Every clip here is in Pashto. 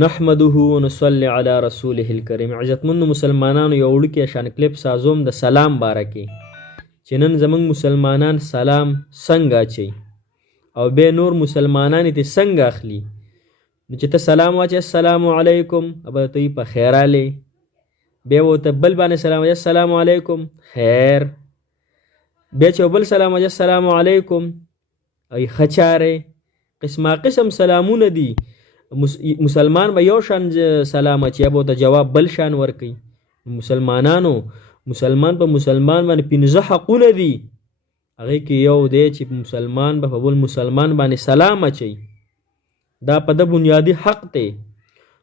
نحمده ونصلي على رسوله الكريم. عزتمندو مسلمانانو یو وړوکی شان کلیپ سازوم د سلام باره کې چې نن زموږ مسلمانان سلام څنګه اچوي او بیا نور مسلمانان یې څنګه اخلي. نو چې ته سلام واچې السلام علیکم به ته یې په خیر علې، بیا به ورته بل باندې سلام واچې السلام علیکم خیر، بیا چې بل سلام واچې السلام علیکم ای ښه چارې. قسمه قسم سلامونه دي. مسلمان به یو شان سلام اچي یا به ورته جواب بل شان ورکوي. مسلمان په مسلمان باندې 15 حقونه دي، هغې کې یو دی چې مسلمان به په بل مسلمان باندې سلام اچوي، دا په د بنیادي حق دی.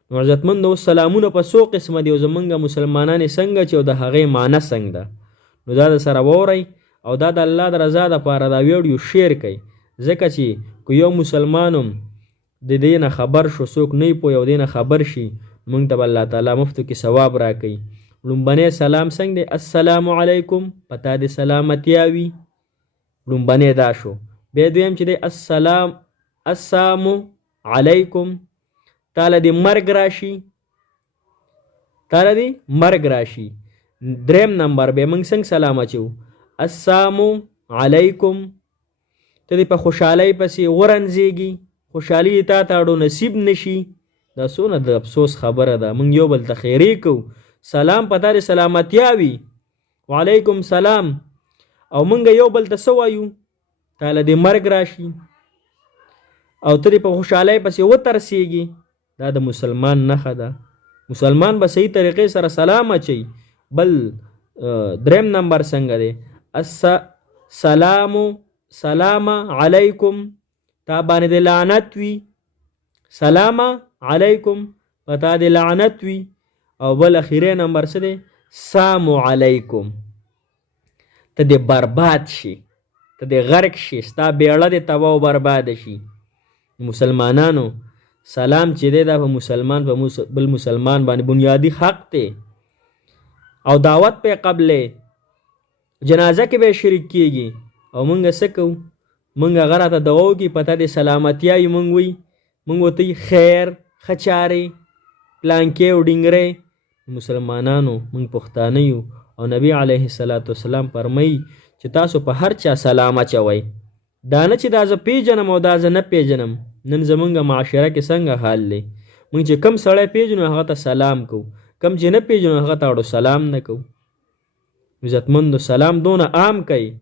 نو عزتمندو اوس سلامونه په څو قسمه دي او زمونږ مسلمانان یې څنګه اچي او د هغې معنی څنګه ده. نو دا د سره واورئ او دا د الله د رضا دپاره دا ویډیو شیر کړئ، ځکه چې که یو مسلمان هم د دې نه خبر شو، څوک نه پوه او دې نه خبر شي، موږ ته به الله تعالی مفتو کې ثواب راکوي. لومبنی سلام څنګه دی؟ السلام علیکم، په تا دې سلامتیا وي، لومبنی دا شو. بیا دویم چې دی السلام علیکم، تاله دې مرګ راشي، تاله دې مرګ راشي. دریم نمبر بیا موږ څنګه سلام اچو؟ السلام علیکم، ته دې په خوشحالۍ پسې ورنځېږي، خوشحالي تا ته اړو نصیب نشي. دا څونه د افسوس خبره ده. موږ یو بل ته خیرې کوو، سلام په تا دې سلامتیا وي، وعلیکم سلام، او موږ یو بل ته څه وایو؟ تاله دې مرګ راشي او ته دې په خوشحالۍ پسې وترسېږي. دا د مسلمان نښه ده. مسلمان به صحیح طریقې سره سلام اچوي. بل دریم نمبر څنګه دی؟ سلام علیکم، تا باندې د لعنت وي، سلام علیکم په تا د لعنت وي. او بل اخیری نمبر څه دی؟ سام علیکم، ته دې برباد شي، ته دې غرق شي، ستا بیړه دې تباه او برباده شي. مسلمانانو سلام چې دی دا په مسلمان په بل مسلمان باندې بنیادي حق دی. او دعوت پې قبلې جنازه کې به شریک کیږي او موږ څه کوو؟ موږ هغه راته دعا وکړي، په تا دې سلامتیا وي، موږ وایي، موږ ورته خیر، ښه چارې، پلانکې او ډینګرې. مسلمانانو موږ پښتانه یو او نبی علیه السلام فرمایي چې تاسو په هر چا سلام اچوئ، دا نه چې دا زه پیژنم او دا زه نه پیژنم. نن زمونږ معاشره کې څنګه حال دی؟ موږ چې کم سړی پیژنو هغه ته سلام کوو، کم چې نه پیژنو هغه ته اړو سلام نه کوو. عزتمندو سلام دونه عام کوي،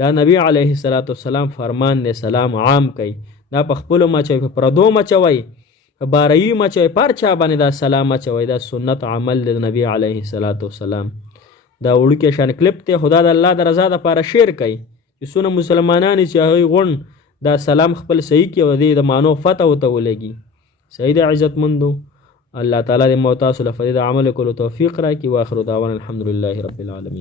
دا نبی علیه السلام فرمان دی، سلام عام کوي. دا په خپلو مچوئ، په پردو مچوئ، په بارایي مچوئ، په هر چا باندې دا سلام اچوئ. دا سنت عمل دی د نبی علیه السلام. دا وړوکی شان کلیپ دی، خو دا د الله د رضا دپاره شیر کوي چې څونه مسلمانان چې هغوی غونډ دا سلام خپل صحیح کړي او دې د معنو فتح ورته ولګي. صحیح دی عزتمندو، الله تعالی دې مو تاسو له فدې د عمل کولو توفیق راکړي. واخر دعوانا الحمدلله رب العالمین.